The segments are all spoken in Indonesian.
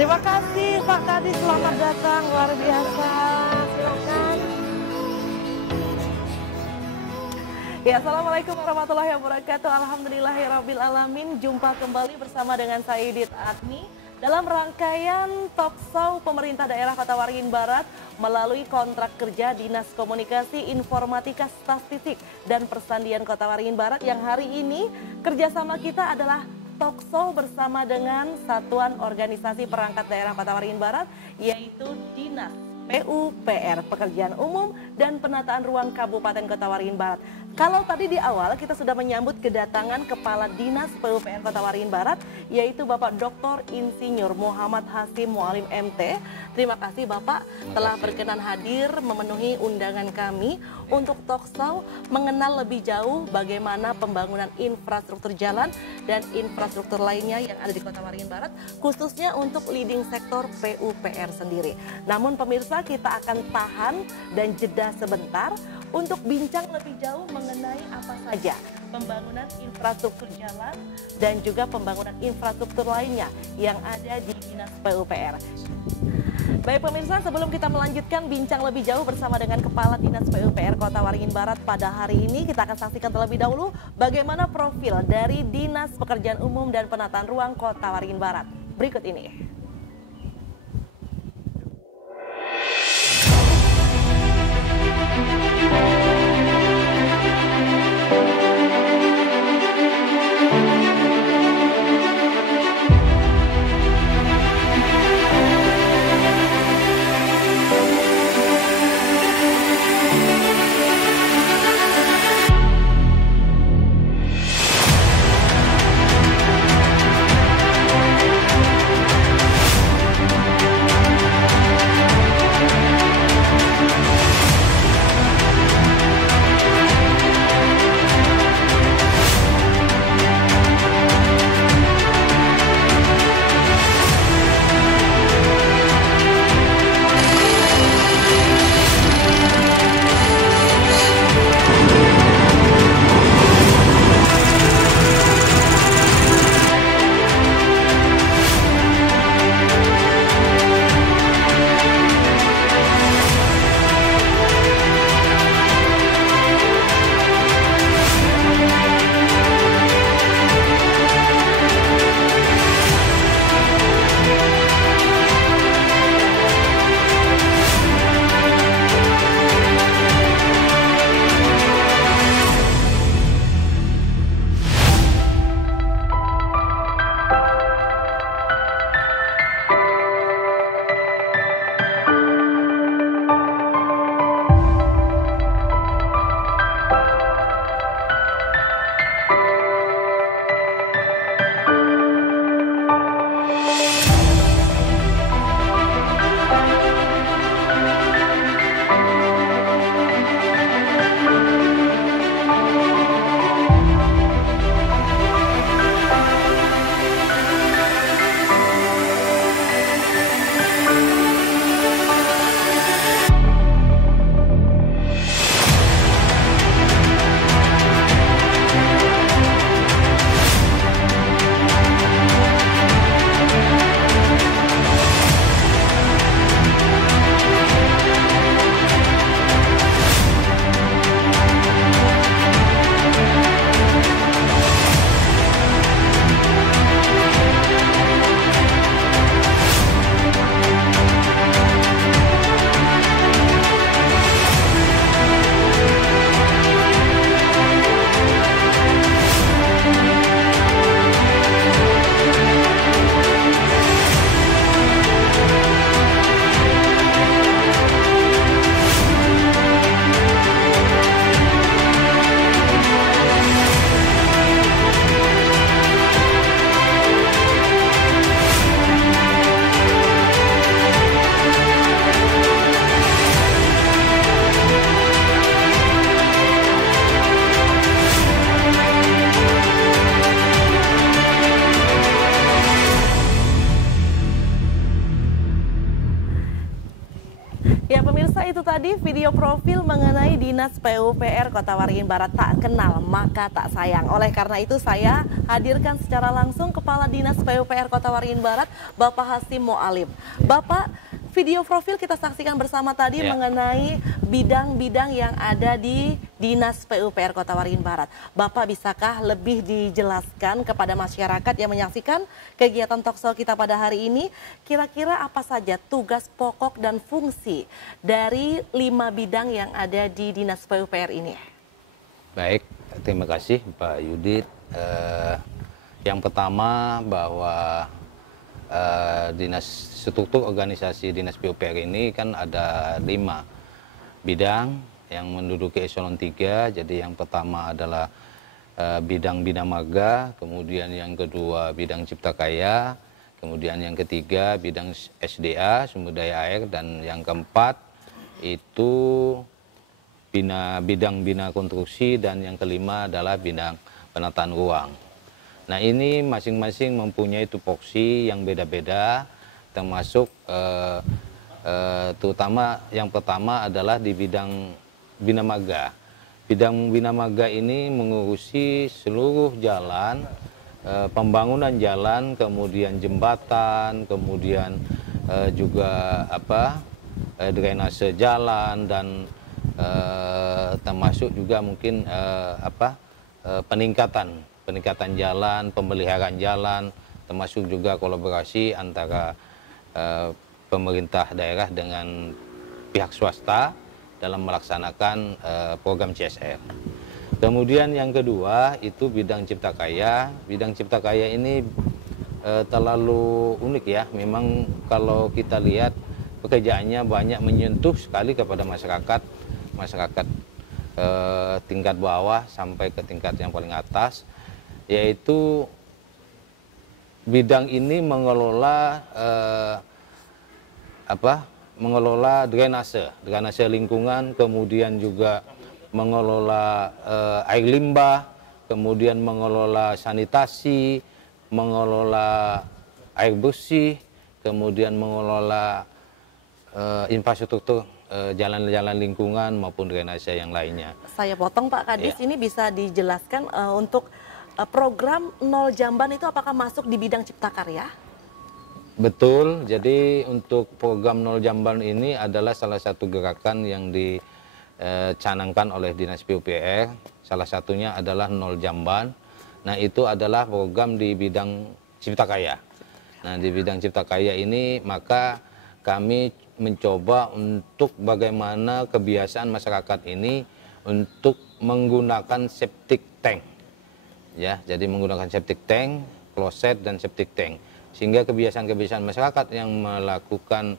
Terima kasih Pak Kadis, selamat datang, luar biasa. Silakan. Ya, Assalamualaikum warahmatullahi wabarakatuh. Alhamdulillahirabbil alamin. Jumpa kembali bersama dengan saya Idit Admi dalam rangkaian talkshow pemerintah daerah Kota Waringin Barat melalui kontrak kerja Dinas Komunikasi Informatika Statistik dan Persandian Kota Waringin Barat, yang hari ini kerjasama kita adalah talkshow bersama dengan Satuan Organisasi Perangkat Daerah Kota Waringin Barat, yaitu Dinas PUPR, Pekerjaan Umum dan Penataan Ruang Kabupaten Kota Waringin Barat. Kalau tadi di awal kita sudah menyambut kedatangan Kepala Dinas PUPR Kota Waringin Barat, yaitu Bapak Dr. Insinyur Muhammad Hasim Mualim MT. Terima kasih Bapak telah berkenan hadir memenuhi undangan kami untuk talkshow mengenal lebih jauh bagaimana pembangunan infrastruktur jalan dan infrastruktur lainnya yang ada di Kota Waringin Barat, khususnya untuk leading sektor PUPR sendiri. Namun pemirsa, kita akan tahan dan jeda sebentar untuk bincang lebih jauh mengenai apa saja pembangunan infrastruktur jalan dan juga pembangunan infrastruktur lainnya yang ada di Dinas PUPR. Baik pemirsa, sebelum kita melanjutkan bincang lebih jauh bersama dengan Kepala Dinas PUPR Kota Waringin Barat pada hari ini, kita akan saksikan terlebih dahulu bagaimana profil dari Dinas Pekerjaan Umum dan Penataan Ruang Kota Waringin Barat. Berikut ini. tadi video profil mengenai Dinas PUPR Kota Waringin Barat. Tak kenal maka tak sayang. Oleh karena itu saya hadirkan secara langsung Kepala Dinas PUPR Kota Waringin Barat, Bapak Hasim Moalim. Bapak, video profil kita saksikan bersama tadi mengenai bidang-bidang yang ada di Dinas PUPR Kota Waringin Barat. Bapak bisakah lebih dijelaskan kepada masyarakat yang menyaksikan kegiatan talkshow kita pada hari ini, kira-kira apa saja tugas pokok dan fungsi dari 5 bidang yang ada di Dinas PUPR ini? Baik, terima kasih Pak Yudit. Yang pertama bahwa struktur organisasi Dinas PUPR ini kan ada 5 bidang yang menduduki eselon 3. Jadi yang pertama adalah bidang Bina Marga, kemudian yang kedua bidang Cipta Karya, kemudian yang ketiga bidang SDA, sumber daya air, dan yang keempat itu bidang bina konstruksi, dan yang kelima adalah bidang penataan ruang. Nah, ini masing-masing mempunyai tupoksi yang beda-beda, termasuk terutama yang pertama adalah di bidang Bina Marga. Bidang Bina Marga ini mengurusi seluruh jalan, pembangunan jalan, kemudian jembatan, kemudian juga drainase jalan, dan termasuk juga mungkin peningkatan jalan, pemeliharaan jalan, termasuk juga kolaborasi antara pemerintah daerah dengan pihak swasta dalam melaksanakan program CSR. Kemudian yang kedua itu bidang Cipta Karya. Bidang Cipta Karya ini terlalu unik ya. Memang kalau kita lihat pekerjaannya banyak menyentuh sekali kepada masyarakat tingkat bawah sampai ke tingkat yang paling atas, yaitu bidang ini mengelola drainase lingkungan, kemudian juga mengelola air limbah, kemudian mengelola sanitasi, mengelola air bersih, kemudian mengelola infrastruktur jalan-jalan lingkungan maupun drainase yang lainnya. Saya potong Pak Kadis, ini bisa dijelaskan untuk program Nol Jamban itu apakah masuk di bidang Cipta Karya? Betul, jadi untuk program Nol Jamban ini adalah salah satu gerakan yang dicanangkan oleh Dinas PUPR. Salah satunya adalah Nol Jamban. Nah, itu adalah program di bidang Cipta Karya. Nah, di bidang Cipta Karya ini maka kami mencoba untuk bagaimana kebiasaan masyarakat ini untuk menggunakan septic tank. Ya, jadi menggunakan septic tank, kloset, dan septic tank. Sehingga kebiasaan-kebiasaan masyarakat yang melakukan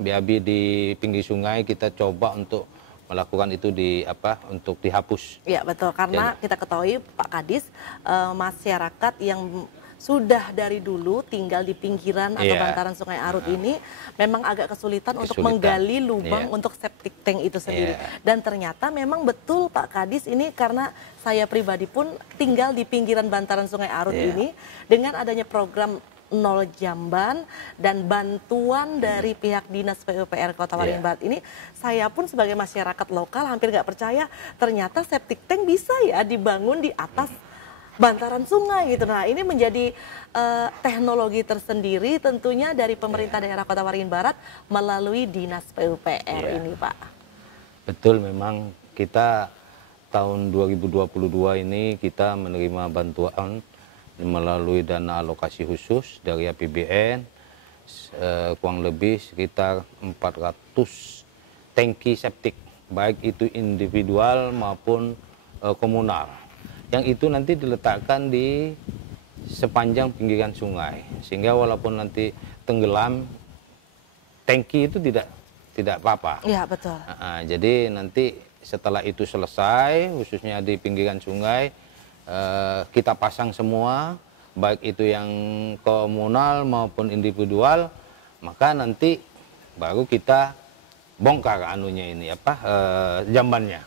BAB di pinggir sungai, kita coba untuk melakukan itu untuk dihapus. Ya betul, karena kita ketahui Pak Kadis, masyarakat yang sudah dari dulu tinggal di pinggiran atau bantaran Sungai Arut ini memang agak kesulitan untuk menggali lubang untuk septic tank itu sendiri. Dan ternyata memang betul Pak Kadis, ini karena saya pribadi pun tinggal di pinggiran bantaran Sungai Arut ini, dengan adanya program Nol Jamban dan bantuan dari pihak Dinas PUPR Kota Waringin Barat ini, saya pun sebagai masyarakat lokal hampir nggak percaya ternyata septic tank bisa ya dibangun di atas bantaran sungai gitu. Nah, ini menjadi teknologi tersendiri tentunya dari pemerintah daerah Kota Waringin Barat melalui Dinas PUPR ini, Pak. Betul, memang kita tahun 2022 ini kita menerima bantuan melalui dana alokasi khusus dari APBN kurang lebih sekitar 400 tangki septik, baik itu individual maupun komunal. Yang itu nanti diletakkan di sepanjang pinggiran sungai, sehingga walaupun nanti tenggelam, tangki itu tidak apa-apa. Iya, betul. Jadi nanti setelah itu selesai, khususnya di pinggiran sungai, kita pasang semua, baik itu yang komunal maupun individual, maka nanti baru kita bongkar jambannya.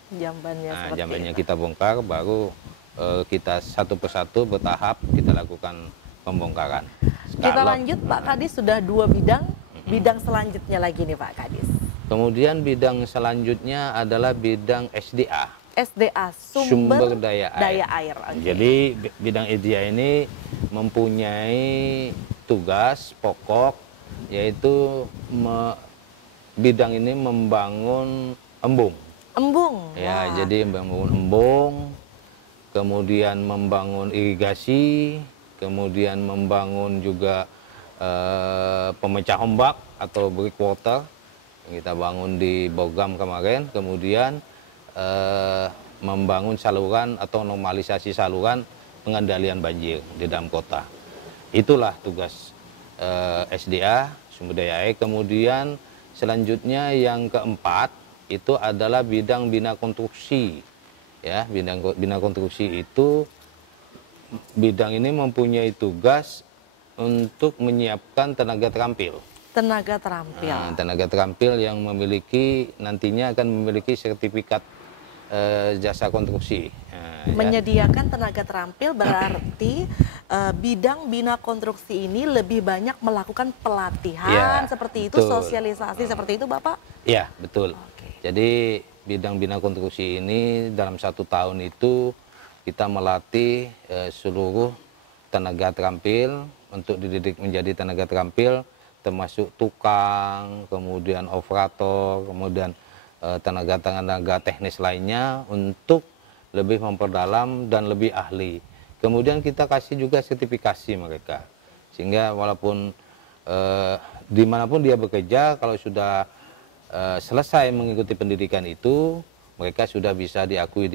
Jambannya kita bongkar, baru kita satu persatu bertahap kita lakukan pembongkaran. Kita lanjut Pak Kadis, sudah 2 bidang, bidang selanjutnya lagi nih Pak Kadis. Kemudian bidang selanjutnya adalah bidang SDA. SDA, Sumber daya air. Okay. Jadi bidang SDA ini mempunyai tugas pokok, yaitu bidang ini membangun embung. Embung? Ya, wah. jadi membangun embung, kemudian membangun irigasi, kemudian membangun juga pemecah ombak atau breakwater yang kita bangun di Bogam kemarin, kemudian membangun saluran atau normalisasi saluran pengendalian banjir di dalam kota. Itulah tugas SDA, sumber daya air. Kemudian selanjutnya yang keempat itu adalah bidang bina konstruksi. Ya, bina konstruksi itu bidang ini mempunyai tugas untuk menyiapkan tenaga terampil. Tenaga terampil. Tenaga terampil yang nantinya akan memiliki sertifikat jasa konstruksi. Menyediakan tenaga terampil berarti bidang bina konstruksi ini lebih banyak melakukan pelatihan seperti itu, betul. Sosialisasi seperti itu, Bapak? Iya, betul. Okay. Jadi bidang bina konstruksi ini dalam 1 tahun itu kita melatih seluruh tenaga terampil untuk dididik menjadi tenaga terampil, termasuk tukang, kemudian operator, kemudian tenaga teknis lainnya untuk lebih memperdalam dan lebih ahli. Kemudian kita kasih juga sertifikasi mereka, sehingga walaupun dimanapun dia bekerja, kalau sudah selesai mengikuti pendidikan itu, mereka sudah bisa diakui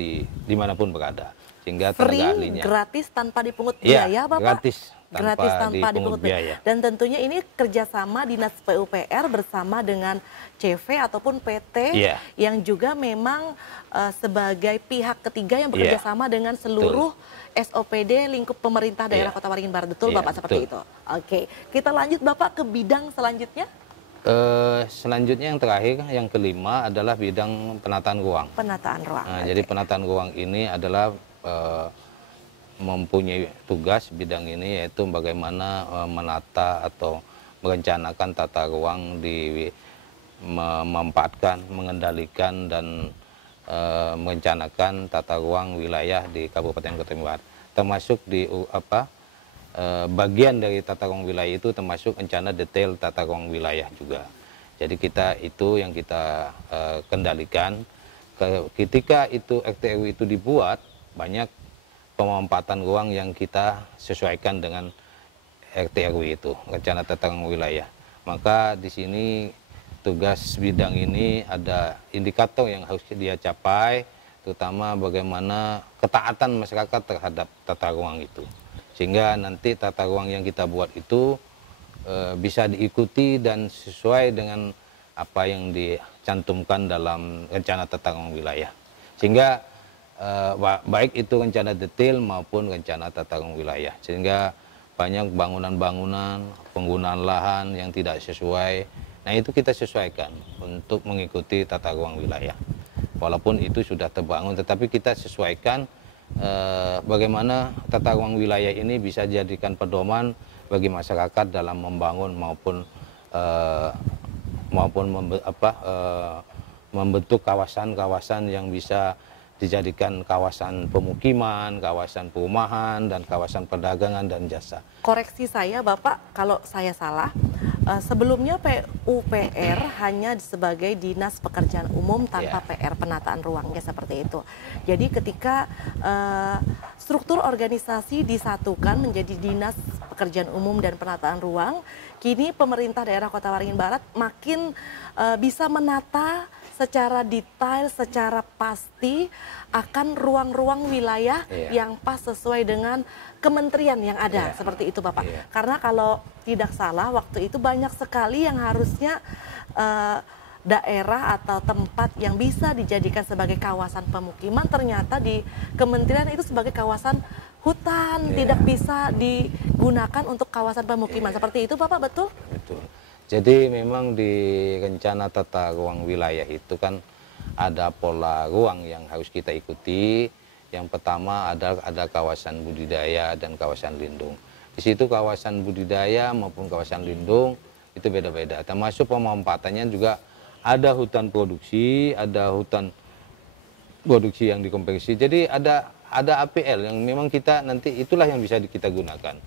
dimanapun berada. Sehingga tenaga ahlinya gratis tanpa dipungut biaya, Bapak? Gratis tanpa dipungut biaya. Dan tentunya ini kerjasama Dinas PUPR bersama dengan CV ataupun PT yang juga memang sebagai pihak ketiga yang bekerja sama dengan seluruh SOPD lingkup pemerintah daerah Kota Waringin Barat. Betul, Bapak, seperti itu? Oke, kita lanjut, Bapak, ke bidang selanjutnya. Selanjutnya yang terakhir, yang kelima adalah bidang penataan ruang. Penataan ruang. Jadi penataan ruang ini adalah mempunyai tugas bidang ini, yaitu bagaimana menata atau merencanakan tata ruang, memanfaatkan, mengendalikan dan merencanakan tata ruang wilayah di Kabupaten Kota Waringin Barat, termasuk di bagian dari tata ruang wilayah itu termasuk rencana detail tata ruang wilayah juga. Jadi itu yang kita kendalikan. Ketika itu RT/RW itu dibuat, banyak pemanfaatan ruang yang kita sesuaikan dengan RT/RW itu, rencana tata ruang wilayah. Maka di sini tugas bidang ini ada indikator yang harus dia capai, terutama bagaimana ketaatan masyarakat terhadap tata ruang itu. Sehingga nanti tata ruang yang kita buat itu bisa diikuti dan sesuai dengan apa yang dicantumkan dalam rencana tata ruang wilayah. Sehingga baik itu rencana detail maupun rencana tata ruang wilayah. Sehingga banyak bangunan-bangunan, penggunaan lahan yang tidak sesuai. Nah, itu kita sesuaikan untuk mengikuti tata ruang wilayah. Walaupun itu sudah terbangun, tetapi kita sesuaikan bagaimana tata ruang wilayah ini bisa dijadikan pedoman bagi masyarakat dalam membangun maupun membentuk kawasan-kawasan yang bisa dijadikan kawasan pemukiman, kawasan perumahan, dan kawasan perdagangan dan jasa. Koreksi saya, Bapak, kalau saya salah. Sebelumnya PUPR hanya sebagai Dinas Pekerjaan Umum tanpa PR, penataan ruangnya seperti itu. Jadi ketika struktur organisasi disatukan menjadi Dinas Pekerjaan Umum dan Penataan Ruang, kini pemerintah daerah Kota Waringin Barat makin bisa menata secara detail, secara pasti akan ruang-ruang wilayah yang pas sesuai dengan kementerian yang ada, seperti itu, Bapak. Karena kalau tidak salah, waktu itu banyak sekali yang harusnya daerah atau tempat yang bisa dijadikan sebagai kawasan pemukiman, ternyata di kementerian itu sebagai kawasan hutan, tidak bisa digunakan untuk kawasan pemukiman. Seperti itu, Bapak, betul? Betul. Jadi memang di rencana tata ruang wilayah itu kan ada pola ruang yang harus kita ikuti. Yang pertama ada kawasan budidaya dan kawasan lindung. Di situ kawasan budidaya maupun kawasan lindung itu beda-beda. Termasuk pemanfaatannya juga ada hutan produksi, ada hutan produksi yang dikonversi. Jadi ada APL yang memang kita nanti itulah yang bisa kita gunakan.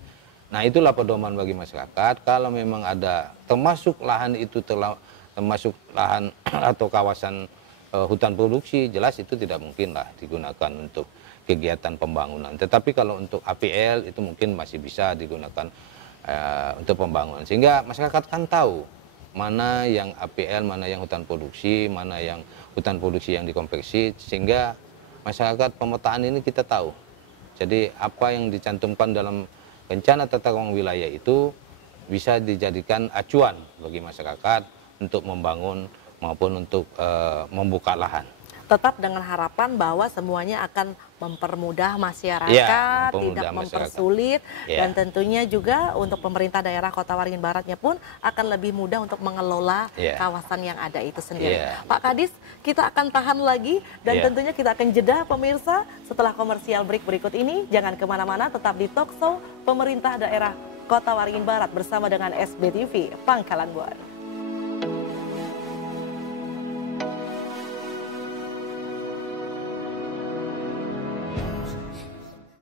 Nah, itulah pedoman bagi masyarakat. Kalau memang ada termasuk lahan itu termasuk lahan atau kawasan hutan produksi, jelas itu tidak mungkinlah digunakan untuk kegiatan pembangunan. Tetapi kalau untuk APL itu mungkin masih bisa digunakan untuk pembangunan. Sehingga masyarakat kan tahu mana yang APL, mana yang hutan produksi, mana yang hutan produksi yang dikonversi, sehingga masyarakat pemetaan ini kita tahu. Jadi apa yang dicantumkan dalam rencana tata ruang wilayah itu bisa dijadikan acuan bagi masyarakat untuk membangun maupun untuk membuka lahan. Tetap dengan harapan bahwa semuanya akan mempermudah masyarakat, Ya, mempermudah tidak mempersulit, Ya. dan tentunya juga untuk pemerintah daerah Kota Waringin Baratnya pun akan lebih mudah untuk mengelola Ya. kawasan yang ada itu sendiri. Ya. Pak Kadis, kita akan tahan lagi dan Ya. tentunya kita akan jeda pemirsa setelah komersial break berikut ini. Jangan kemana-mana, tetap di Talkshow Pemerintah Daerah Kota Waringin Barat bersama dengan SBTV Pangkalan Buan.